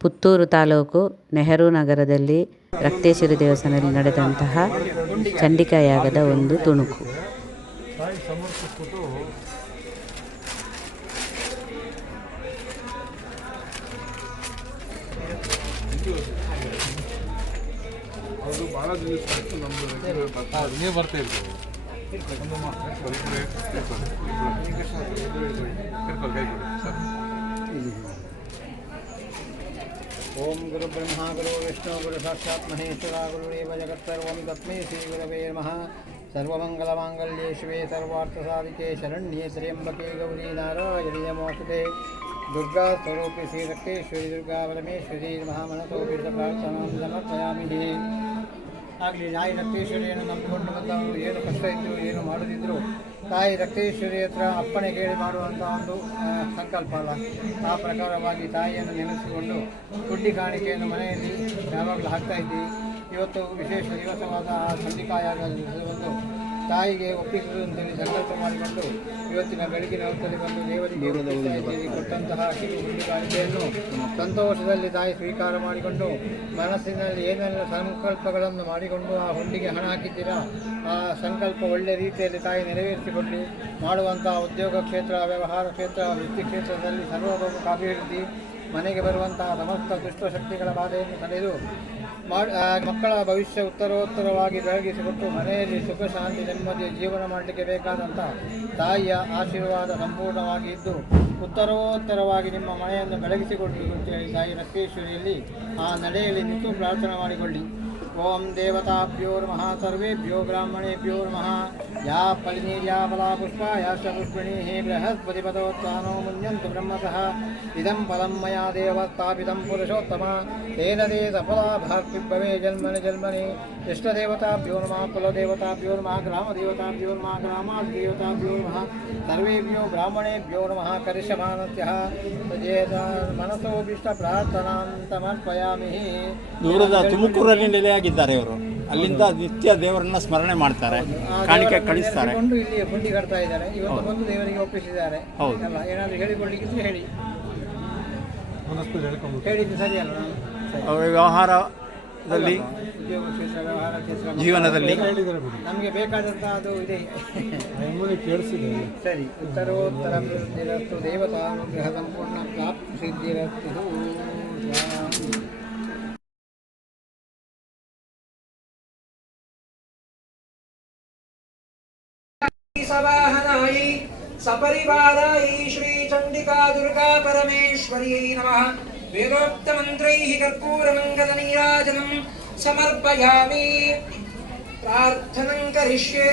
ಪುತ್ತೂರು ತಾಲೂಕು ನೆಹರು ನಗರದಲ್ಲಿ ರಕ್ತೇಶ್ವರಿ ದೇವಸ್ಥಾನದಲ್ಲಿ ನಡೆದಂತಹ ಚಂಡಿಕಾ ಯಾಗದ ಒಂದು ತುಣುಕು. ओम गुरु ब्रह्मा गुरु विष्णु गुरु साक्षात् महेश्वरा गुरुदेव जगत्सर्वं तस्मै श्री गुरवे नमः। सर्वमंगलमांगल्ये शिवे सर्वार्थसाधिके शरण्ये त्र्यंबके गौरी नारायणी नमोस्तुते। दुर्गा स्वरूपे श्री रक्तेश्वरी दुर्गा परमेश्वरी महामनसोपि प्रार्थनां समर्पयामि। ಆಗಲಿ ತಾಯಿ ರಕ್ತೇಶ್ವರಿಯನ್ನು ನಂಬಿಕೊಂಡು ಬಂದವರು ಏನು ಕಷ್ಟ ಇದ್ದರು ಏನು ಮಾಡದಿದ್ದರು ತಾಯಿ ರಕ್ತೇಶ್ವರಿ ಹತ್ರ ಅಪ್ಪಣೆ ಕೇಳಿ ಮಾಡುವಂಥ ಒಂದು ಸಂಕಲ್ಪ ಅಲ್ಲ. ಆ ಪ್ರಕಾರವಾಗಿ ತಾಯಿಯನ್ನು ನೆನೆಸಿಕೊಂಡು ಗುಡ್ಡಿ ಕಾಣಿಕೆಯನ್ನು ಮನೆಯಲ್ಲಿ ಯಾವಾಗಲೂ ಹಾಕ್ತಾ ಇದ್ದೀವಿ. ಇವತ್ತು ವಿಶೇಷ ದಿವಸವಾದ ಆ ಚಂಡಿಕಾಯಾಗ ಒಂದು ತಾಯಿಗೆ ಒಪ್ಪಿಸುವುದು ಅಂತೇಳಿ ಸಂಕಲ್ಪ ಮಾಡಿಕೊಂಡು ಇವತ್ತಿನ ಬೆಳಗಿನ ಹೊತ್ತಲ್ಲಿ ಬಂದು ದೇವರಿಗೆ ಕೊಟ್ಟಂತಹ ಗುಡ್ಡಿ ಕಾಣಿಕೆಯನ್ನು ಸಂತೋಷದಲ್ಲಿ ತಾಯಿ ಸ್ವೀಕಾರ ಮಾಡಿಕೊಂಡು ಮನಸ್ಸಿನಲ್ಲಿ ಏನೆಲ್ಲ ಸಂಕಲ್ಪಗಳನ್ನು ಮಾಡಿಕೊಂಡು ಆ ಹುಂಡಿಗೆ ಹಣ ಹಾಕಿದ್ದೀರಾ ಆ ಸಂಕಲ್ಪ ಒಳ್ಳೆ ರೀತಿಯಲ್ಲಿ ತಾಯಿ ನೆರವೇರಿಸಿಕೊಳ್ಳಿ. ಮಾಡುವಂಥ ಉದ್ಯೋಗ ಕ್ಷೇತ್ರ, ವ್ಯವಹಾರ ಕ್ಷೇತ್ರ, ವೃತ್ತಿ ಕ್ಷೇತ್ರದಲ್ಲಿ ಸರ್ವತೋಮುಖ ಅಭಿವೃದ್ಧಿ, ಮನೆಗೆ ಬರುವಂತಹ ಸಮಸ್ತ ದುಷ್ಟಶಕ್ತಿಗಳ ಬಾಧೆಯನ್ನು ತಡೆದು ಮಕ್ಕಳ ಭವಿಷ್ಯ ಉತ್ತರೋತ್ತರವಾಗಿ ಬೆಳಗಿಸಿಕೊಟ್ಟು ಮನೆಯಲ್ಲಿ ಸುಖ ಶಾಂತಿ ನೆಮ್ಮದಿಯ ಜೀವನ ಮಾಡಲಿಕ್ಕೆ ಬೇಕಾದಂಥ ತಾಯಿಯ ಆಶೀರ್ವಾದ ಸಂಪೂರ್ಣವಾಗಿ ಇದ್ದು ಉತ್ತರೋತ್ತರವಾಗಿ ನಿಮ್ಮ ಮನೆಯನ್ನು ಬೆಳಗಿಸಿಕೊಟ್ಟು ಅಂತೇಳಿ ತಾಯಿ ರಕ್ತೇಶ್ವರಿಯಲ್ಲಿ ಆ ನಡೆಯಲ್ಲಿ ನಿಂತು ಪ್ರಾರ್ಥನೆ ಮಾಡಿಕೊಳ್ಳಿ. ಓಂ ದೇವತಾಭ್ಯೋ ನಮಃ ಸರ್ವೇಭ್ಯೋ ಬ್ರಾಹ್ಮಣೇಭ್ಯೋ ನಮಃ. ಯಾ ಫಲಿನೀರ್ಯಾ ಫಲಾ ಪುಷ್ಪಾ ಯಾಶ್ಚ ಪುಷ್ಪಿಣೀಃ ಬೃಹಸ್ಪತಿಪದೋತ್ಥಾನೋ ಮುನ್ಯಂತು ಬ್ರಹ್ಮತಃ. ಇದಂ ಫಲಂ ಮಯಾ ದೇವ ಸ್ಥಾಪಿತಂ ಪುರುಷೋತ್ತಮ ತೇನ ತೇ ಸಫಲಾ ಭಾರ್ತಿರ್ಭವೇ ಜನ್ಮನಿ ಜನ್ಮನಿ. ಇಷ್ಟದೇವತಾಭ್ಯೋ ನಮಃ ಕುಲದೇವತಾಭ್ಯೋ ನಮಃ ಗ್ರಾಮದೇವತಾಭ್ಯೋ ನಮಃ ಗ್ರಾಮಾದೇವತಾಭ್ಯೋ ನಮಃ. ಸರ್ವೇಭ್ಯೋ ಬ್ರಾಹ್ಮಣೇಭ್ಯೋ ನಮಃ ಕರಿಷ್ಯಮಾನಸ್ಯಃ ತಜೇತ ಮನಸೋಭಿಷ್ಟ ಪ್ರಾರ್ಥನಾಂ ಸಮರ್ಪಯಾಮಿ. ದೂರದ ತುಮಕೂರಲ್ಲಿ ನೆಲೆಯಾಗಿದ್ದಾರೆ ಇವರು. ಅಲ್ಲಿಂದ ನಿತ್ಯ ದೇವರನ್ನ ಸ್ಮರಣೆ ಮಾಡ್ತಾರೆ, ಕಾಣಿಕೆ ಕಳಿಸ್ತಾರೆ. ಇಲ್ಲಿ ಹುಂಡಿ ಕಟ್ತಾ ಇದ್ದಾರೆ. ಇವತ್ತು ಬಂದು ದೇವರಿಗೆ ಒಪ್ಪಿಸಿದ್ದಾರೆ. ಹೌದು, ಏನಾದರೂ ಹೇಳಿಕೊಳ್ಳಿಕ್ಕಿದ್ರೆ ಹೇಳಿ, ಹೇಳಿದ್ದು ಸರಿ ಅಲ್ಲ? ಅವರ ವ್ಯವಹಾರದಲ್ಲಿ, ಉದ್ಯೋಗ ಕ್ಷೇತ್ರ, ವ್ಯವಹಾರ ಕ್ಷೇತ್ರ, ಜೀವನದಲ್ಲಿ ನಮಗೆ ಬೇಕಾದಂಥ ಅದು ಇದೆ. ಸರಿ. ಉತ್ತರೋತ್ತರ ಸಿದ್ಧಿರಸ್ತು ದೇವತಾನುಗ್ರಹ ಸಂಪೂರ್ಣ ಪ್ರಾಪ್ತಿ ಸಿದ್ಧಿರಸ್ತು. सवाहनायै सपरिवारायै श्री चंडिका दुर्गा परमेश्वर्यै नमः। वेदोक्त मंत्रैः कर्पूरमंगल नीराजनं समर्पयामि। प्रार्थनं करिष्ये।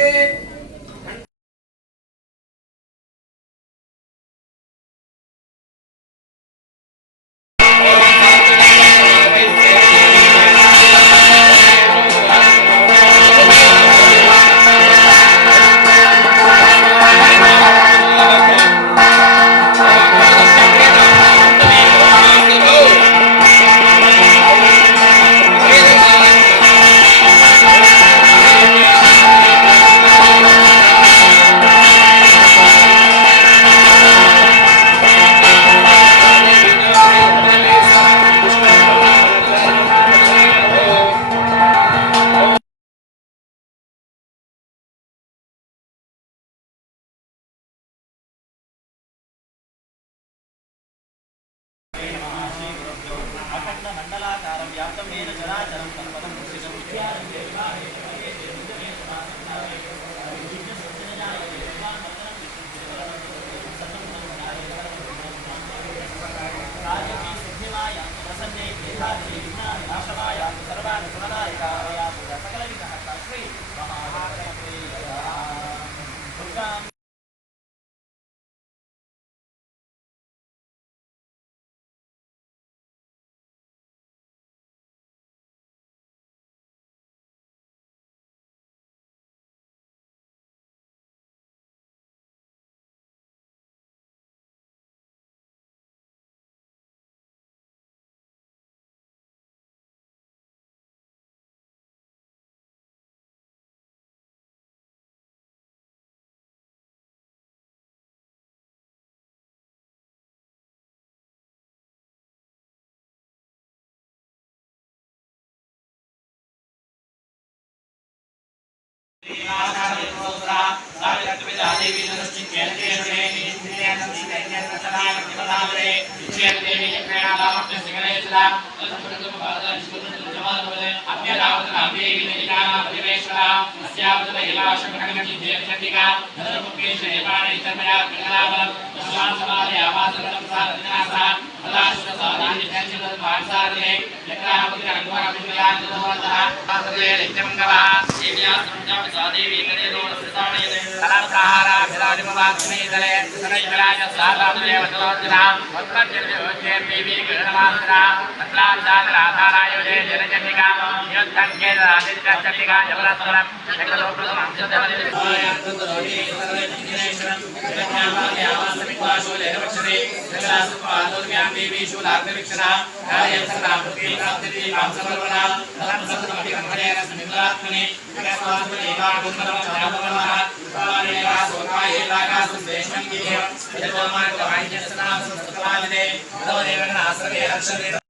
శ్రీ